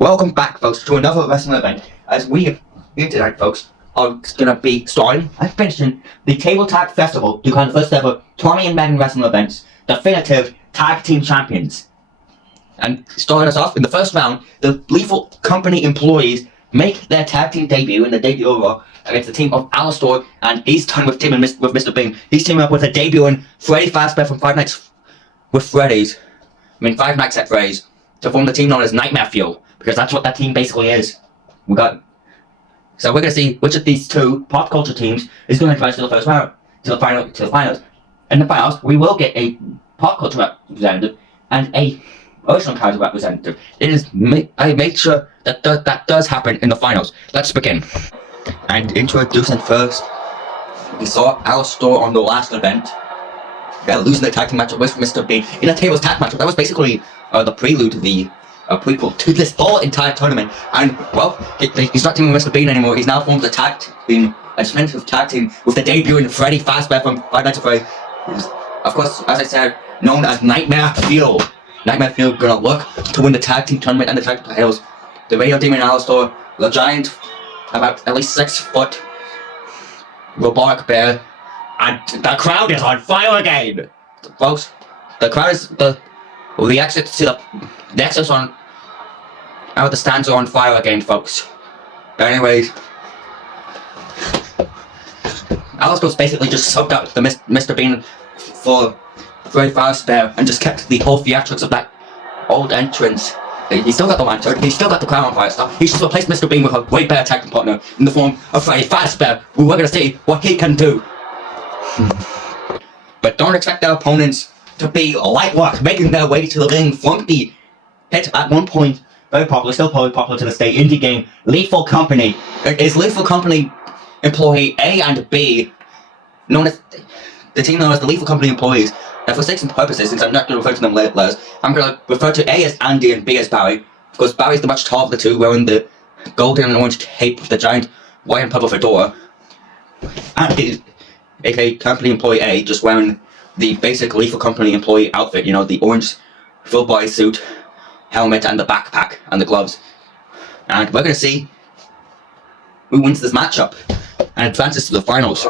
Welcome back, folks, to another wrestling event. As we here tonight, folks, are gonna be starting and finishing the Table Tag Festival to crown the first ever Tommy and Megan wrestling events definitive tag team champions. And starting us off in the first round, the Lethal Company employees make their tag team debut in the debut overall against the team of Alastor, and he's done with teaming with Mr. Bean. He's teaming up with a debuting Freddy Fazbear from Five Nights at Freddy's to form the team known as Nightmare Fuel, because that's what that team basically is. So we're gonna see which of these two pop culture teams is gonna advance to the first round, to the finals. In the finals, we will get a pop culture representative and a original character representative. I made sure that that does happen in the finals. Let's begin. And introducing first, we saw Alastor on the last event. Losing the tag team matchup with Mr. Bean in a tables tag matchup. That was basically the prelude to the prequel to this whole entire tournament. And well, he's not teaming with Mr. Bean anymore. He's now formed a definitive tag team with the debut in Freddy Fazbear from Five Nights at Freddy's. Of course, as I said, known as Nightmare Fuel. Nightmare Fuel gonna look to win the tag team tournament and the tag team titles. The Radio Demon Alastor, the giant, about at least 6 foot robotic bear. And the crowd is on fire again, folks. The crowd is the exits on out the stands are on fire again, folks. But anyways, Alastor's basically just soaked up the Mr. Bean for Freddy Fazbear and just kept the whole theatrics of that old entrance. He's still got the lantern, he's still got the crown on fire stuff. He's just replaced Mr. Bean with a way better tag team partner in the form of Freddy Fazbear. We're gonna see what he can do. But don't expect their opponents to be light work, making their way to the ring from the hit at one point, very popular, still probably popular to this day, indie game, Lethal Company. It is Lethal Company employee A and B, known as the team known as the Lethal Company employees. Now for sakes and purposes, since I'm not going to refer to them letters, I'm going to refer to A as Andy and B as Barry, because Barry's the much taller of the two, wearing the golden and orange cape with the giant white and purple fedora. Andy, aka Company Employee A, just wearing the basic Lethal Company employee outfit, you know, the orange full body suit, helmet, and the backpack, and the gloves. And we're going to see who wins this matchup and advances to the finals.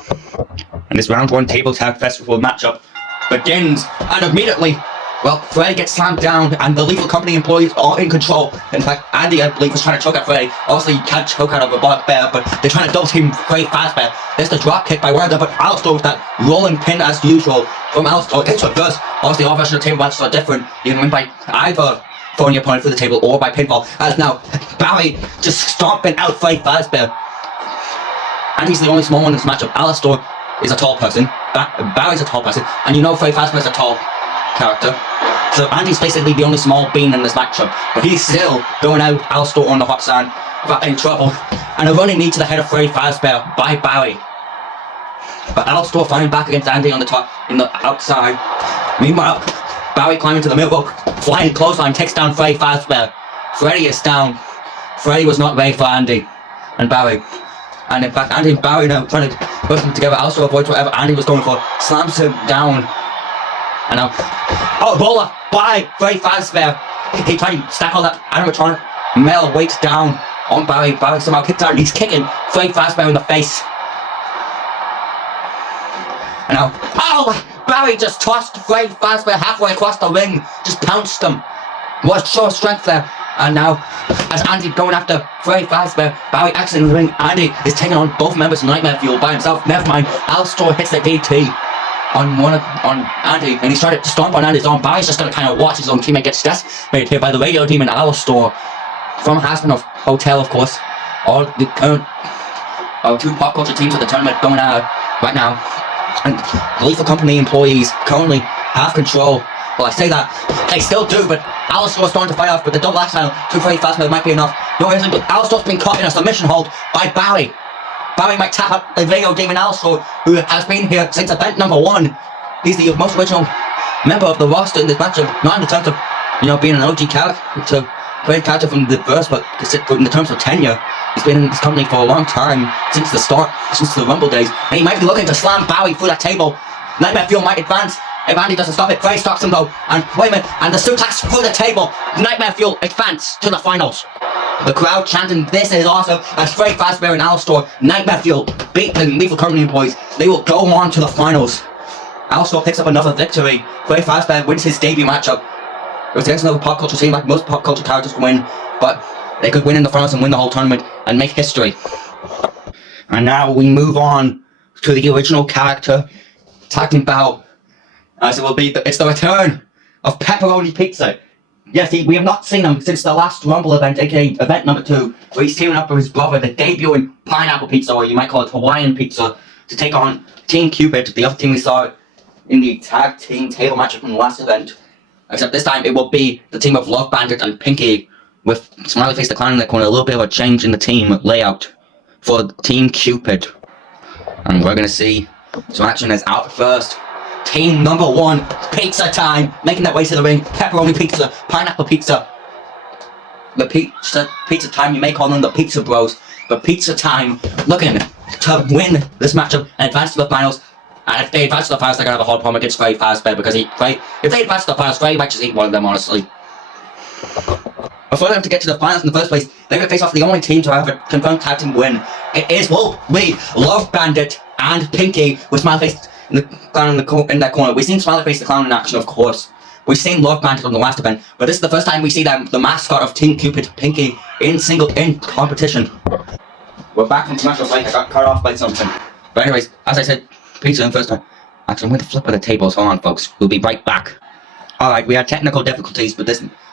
And this round 1 table tag festival matchup begins, and immediately, well, Freddy gets slammed down, and the Lethal Company employees are in control. In fact, Andy, I believe, was trying to choke at Freddy. Obviously, you can't choke out of a robotic bear, but they're trying to double team Freddy Fazbear. There's the drop kick by Werner, but Alastor with that rolling pin as usual from Alastor. It's reverse. Obviously, all versions of the table matches are different. You can win by either throwing your opponent through the table or by pinfall. As now, Barry just stomping out Freddy Fazbear. And he's the only small one in this matchup. Alastor is a tall person. Barry's a tall person. And you know Freddy Fazbear is a tall character. So Andy's basically the only small bean in this matchup, but he's still going out Alastor on the hot sand without any trouble, and a running knee to the head of Freddy Fazbear by Barry. But Alastor fighting back against Andy on the top, in the outside. Meanwhile, Barry climbing to the middle rope, flying clothesline, takes down Freddy Fazbear. Freddy is down. Freddy was not ready for Andy and Barry. And in fact, Andy and Barry now trying to put them together. Alastor avoids whatever Andy was going for, slams him down. And now, roller by Freddy Fazbear. He tried to stack all that animatronic metal weight down on Barry. Barry somehow kicked out, and he's kicking Freddy Fazbear in the face. And now, Barry just tossed Freddy Fazbear halfway across the ring, just pounced him. What a show of strength there. And now, as Andy going after Freddy Fazbear, Barry actually in the ring. Andy is taking on both members of Nightmare Fuel by himself. Never mind, Alastor hits the DT on Andy, and he's trying to stomp on Andy's arm. Barry's just going to kind of watch his own teammate get decimated here by the Radio Demon Alastor from Hasbro Hotel, of course. All the current 2 pop culture teams of the tournament going out right now, and the Lethal Company employees currently have control. Well, I say that, they still do, but Alastor's starting to fight off, but the double axe handle to Freddy Fazbear might be enough. No reason, but Alastor's been caught in a submission hold by Barry. Barry might tap up the Radio Demon Alastor, who has been here since event number 1. He's the most original member of the roster in this matchup, not in the terms of, you know, being an OG character, great character from the verse, but in the terms of tenure. He's been in this company for a long time, since the start, since the Rumble days, and he might be looking to slam Barry through that table. Nightmare Fuel might advance If Andy doesn't stop it, Frey stops him though. And wait a minute, and the suplex through the table. Nightmare Fuel advance to the finals. The crowd chanting, "This is awesome!" As Frey, Fazbear, and Alastor, Nightmare Fuel beat the Lethal Company boys. They will go on to the finals. Alastor picks up another victory. Frey, Fazbear wins his debut matchup. It was against another pop culture team, like most pop culture characters can win, but they could win in the finals and win the whole tournament and make history. And now we move on to the original character tag team battle, as it will be. It's the return of Pepperoni Pizza. Yes, we have not seen him since the last Rumble event, aka event number 2, where he's teaming up with his brother, the debuting Pineapple Pizza, or you might call it Hawaiian Pizza, to take on Team Cupid, the other team we saw in the tag team table matchup from the last event. Except this time it will be the team of Love Bandit and Pinky, with Smiley Face the Clown in the corner. A little bit of a change in the team layout for Team Cupid. And we're going to see some action as out first. Team number 1, Pizza Time, making their way to the ring. Pepperoni Pizza, Pineapple Pizza. The Pizza Time, you may call them the Pizza Bros. But Pizza Time looking to win this matchup and advance to the finals. And if they advance to the finals, they're going to have a hard problem against Frey Fazbear, because if they advance to the finals, Frey might just eat one of them, honestly. But for them to get to the finals in the first place, they're going to face off the only team to have a confirmed tag team win. It will be Love Bandit and Pinky, with Smiley Face the Clown in that corner. We've seen Smiley Face the Clown in action, of course. We've seen Love Bandit on the last event, but this is the first time we see them, the mascot of Team Cupid, Pinky, in competition. We're back from commercial break. I got cut off by something. But anyways, as I said, Pizza in first time. Actually, I'm going to flip of the tables. Hold on, folks. We'll be right back. Alright, we had technical difficulties, but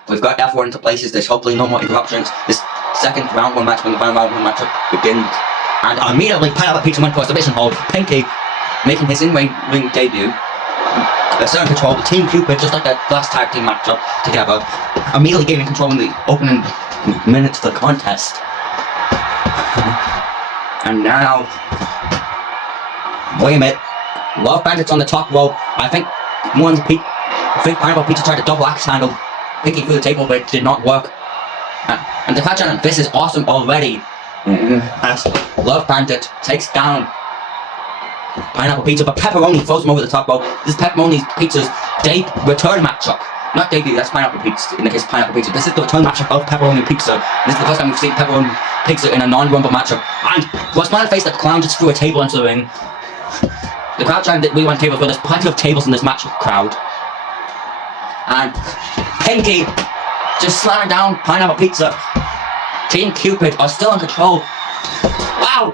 we've got F4 into places. There's hopefully no more interruptions. This second round 1 match, when the final round 1 matchup begins. And immediately, Pineapple Pizza went for a submission hold. Pinky making his in-ring debut. Asserting control. The Team Cupid, just like that last tag team matchup together, immediately gaining control in the opening minutes of the contest. And now, wait a minute. Love Bandit's on the top rope. I think Pineapple Pizza tried to double axe handle Pinky through the table, but it did not work. And the catch on this is awesome already. As Love Bandit takes down Pineapple Pizza, but Pepperoni throws him over the top rope. This is Pepperoni Pizza's return matchup. Not debut, that's Pineapple Pizza, in the case of Pineapple Pizza. This is the return matchup of Pepperoni Pizza. This is the first time we've seen Pepperoni Pizza in a non-Rumble matchup. And was Smiley Face the Clown just threw a table into the ring. The crowd tried that we want tables, but there's plenty of tables in this match crowd. And Pinky just slamming down Pineapple Pizza. Team Cupid are still in control. Wow!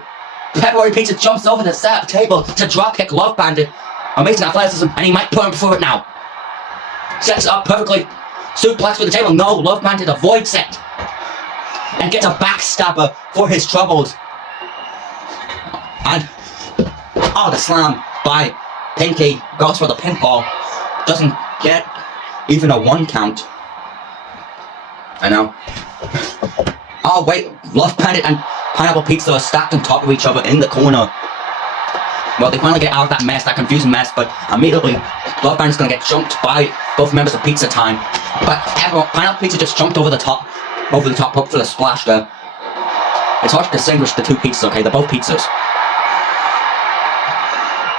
Pepperoni Pizza jumps over the table to drop kick Love Bandit. Amazing athleticism, and he might put him through it now. Sets it up perfectly. Suplex with the table. No, Love Bandit avoids it. And gets a backstabber for his troubles. And the slam by Pinky goes for the pinfall. Doesn't get even a 1 count. I know. Oh wait, Love Bandit and Pineapple Pizza are stacked on top of each other in the corner. Well, they finally get out of that mess, that confusing mess, but immediately Love Bandit's gonna get jumped by both members of Pizza Time. But Pineapple Pizza just jumped over the top rope for the splash there. It's hard to distinguish the two pizzas, okay? They're both pizzas.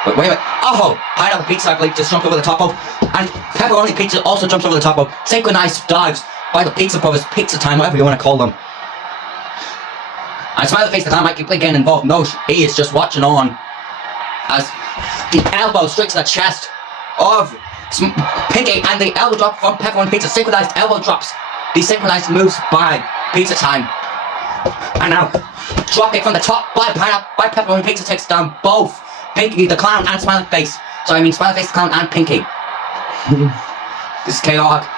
But wait a minute. Oh! Pineapple Pizza, I believe, just jumped over the top rope. And Pepperoni Pizza also jumps over the top rope. Synchronized dives by the Pizza Brothers, Pizza Time, whatever you want to call them. And Smiley Face the Clown might be getting involved. No, he is just watching on. As the elbow straight to the chest of Pinky, and the elbow drop from Pepperoni Pizza. Synchronized elbow drops. These synchronized moves by Pizza Time. And now, drop kick from the top by Pepperoni Pizza takes down both Pinky the Clown and Smiley Face. So I mean Smiley Face the Clown and Pinky. This is chaotic.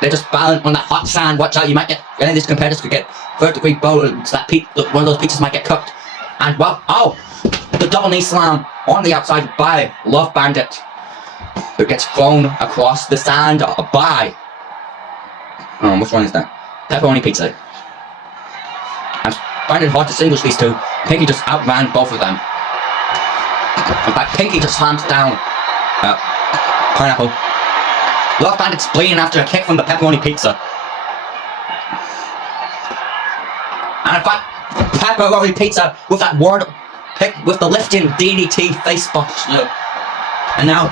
They're just battling on that hot sand. Watch out, you might get, any of these competitors could get 3rd-degree burns. That one of those pizzas might get cooked. And well, the double knee slam on the outside by Love Bandit, who gets thrown across the sand by, which one is that? Pepperoni Pizza. I find it hard to distinguish these two. Pinky just outran both of them. In fact, Pinky just slams down Pineapple. Love Bandit's bleeding after a kick from the Pepperoni Pizza. And in fact, Pepperoni Pizza with that word pick with the lifting DDT face buster And now,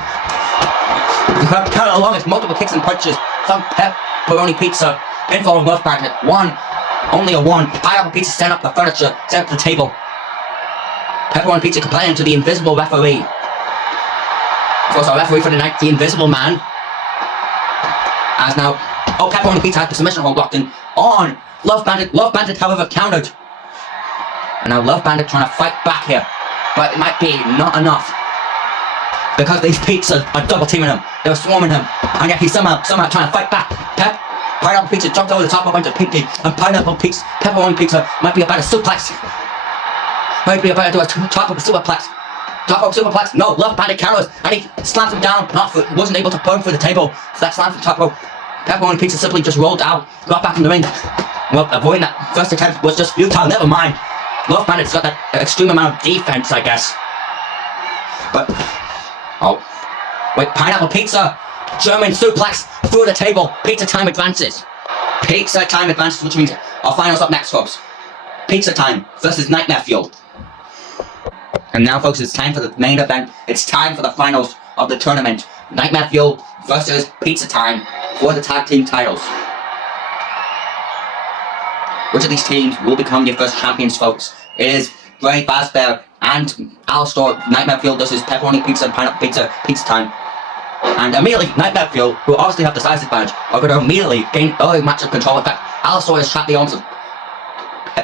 count along as multiple kicks and punches from Pepperoni Pizza. Pinfall of Love Bandit. Only a 1. Pineapple Pizza set up the furniture, set up the table. Pepperoni Pizza complaining to the invisible referee. Of course, our referee for the night, the Invisible Man. As now, Pepperoni Pizza had the submission hold locked in on Love Bandit. Love Bandit, however, countered. And now Love Bandit trying to fight back here. But it might be not enough. Because these pizzas are double teaming him. They're swarming him. And yet he's somehow trying to fight back. Pineapple Pizza jumped over the top of a bunch of Pinky. And Pepperoni Pizza might be about a suplex. Might be about to do a top of a superplex. No, Love Bandit counters. And he slams him down. Wasn't able to burn through the table. So that slam from top rope. Pepperoni Pizza simply just rolled out. Got back in the ring. Well, avoiding that first attempt was just futile. Never mind. Love Bandit's got that extreme amount of defense, I guess. But, wait, Pineapple Pizza, German suplex through the table. Pizza time advances. Which means our finals up next, folks. Pizza Time versus Nightmare Fuel. And now, folks, it's time for the main event. It's time for the finals of the tournament. Nightmare Fuel versus Pizza Time for the tag team titles. Which of these teams will become your first champions, folks? It is Bray Fazbear and Alastor. Nightmare Fuel versus Pepperoni Pizza and Pineapple Pizza Time. And immediately, Nightmare Fuel, who obviously have the size advantage, are going to immediately gain early matchup control. In fact, Alastor has trapped the arms of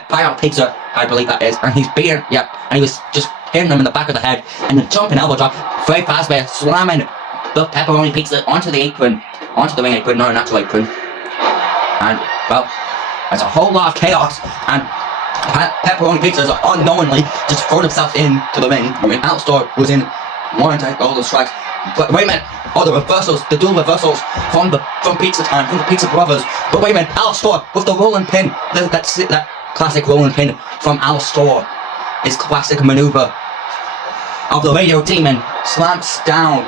Pineapple Pizza, I believe that is, and he's beating, and he was just hitting them in the back of the head, and then jumping elbow drop. Bray Fazbear slamming the Pepperoni Pizza onto the apron, onto the ring apron, not an actual apron. And, well, there's a whole lot of chaos, and Pepperoni Pizza unknowingly just thrown himself into the ring. I mean, Alastor was in one take all those strikes. But wait a minute, the reversals, the dual reversals from Pizza Time, from the Pizza Brothers. But wait a minute, Alastor with the rolling pin, that classic rolling pin from Alastor. His classic maneuver of the Radio Demon slams down.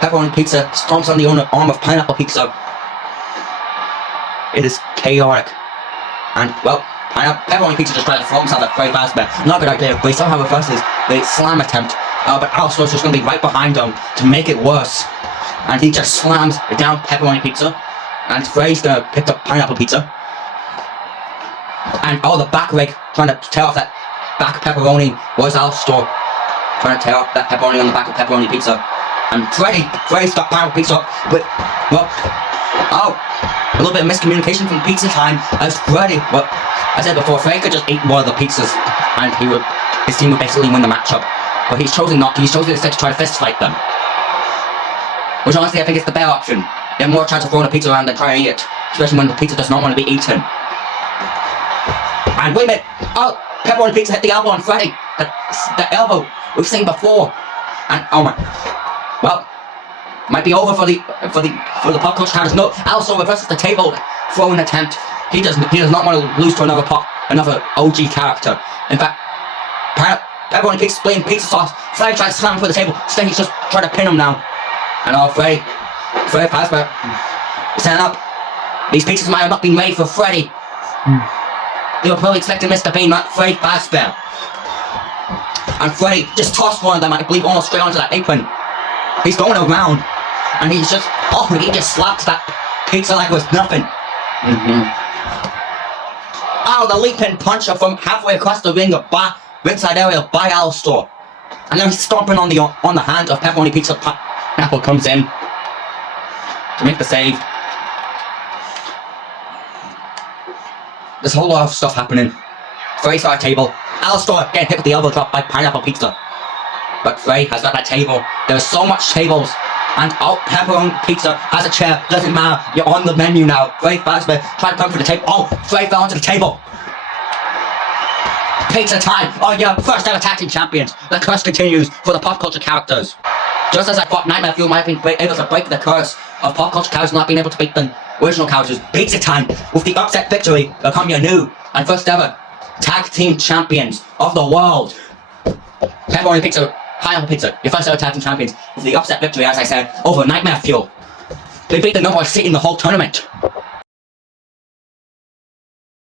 Pepperoni Pizza stomps on the arm of Pineapple Pizza. It is chaotic. And, well, Pepperoni Pizza just tried to throw himself at Bray Fazbear. Not a good idea, but he somehow reverses the slam attempt. But Alastor's just going to be right behind him to make it worse. And he just slams down Pepperoni Pizza. And Bray's going to pick up Pineapple Pizza. And, the back leg trying to tear off that back pepperoni was Alastor. Trying to tear off that pepperoni on the back of Pepperoni Pizza. And Bray's got Pineapple Pizza. But, well, a little bit of miscommunication from Pizza Time as Freddy, well, I said before, Freddy could just eat one of the pizzas and his team would basically win the matchup. But he's chosen not to. He's chosen instead to try to fist fight them. Which honestly I think is the better option. You have more chance of throwing a pizza around than trying to eat it. Especially when the pizza does not want to be eaten. And wait a minute! Pepperoni Pizza hit the elbow on Freddy. The elbow we've seen before. And well, might be over for the Pop Culture Counters. No, Alastor reverses the table throwing attempt. He does not want to lose to another OG character. In fact, Pepperoni Pizza playing pizza sauce. Freddy tries to slam him for the table. Instead he's just trying to pin him now. And Freddy Fazbear standing up. These pizzas might have not been made for Freddy. They were probably expecting Mr. Bean, not Freddy Fazbear. And Freddy just tossed one of them, I believe, almost straight onto that apron. He's going around, and he just slaps that pizza like it was nothing. The leaping puncher from halfway across the ringside area by Alastor. And then he's stomping on the hand of Pepperoni Pizza. Pineapple comes in to make the save. There's a whole lot of stuff happening. Frey's got a table. Alastor getting hit with the elbow drop by Pineapple Pizza. But Frey has got that table. There's so much tables. And Pepperoni Pizza has a chair. Doesn't matter. You're on the menu now. Bray Fazbear trying to come for the table. Frey fell onto the table. Pizza Time. Yeah, first ever tag team champions. The curse continues for the Pop Culture Characters. Just as I thought Nightmare Fuel might have been able to break the curse of Pop Culture Characters not being able to beat the original characters, Pizza Time, with the upset victory, become your new and first ever tag team champions of the world. Pepperoni Pizza, Pineapple Pizza, your first ever tag team champions, with the upset victory, as I said, over Nightmare Fuel. They beat the number one seed in the whole tournament.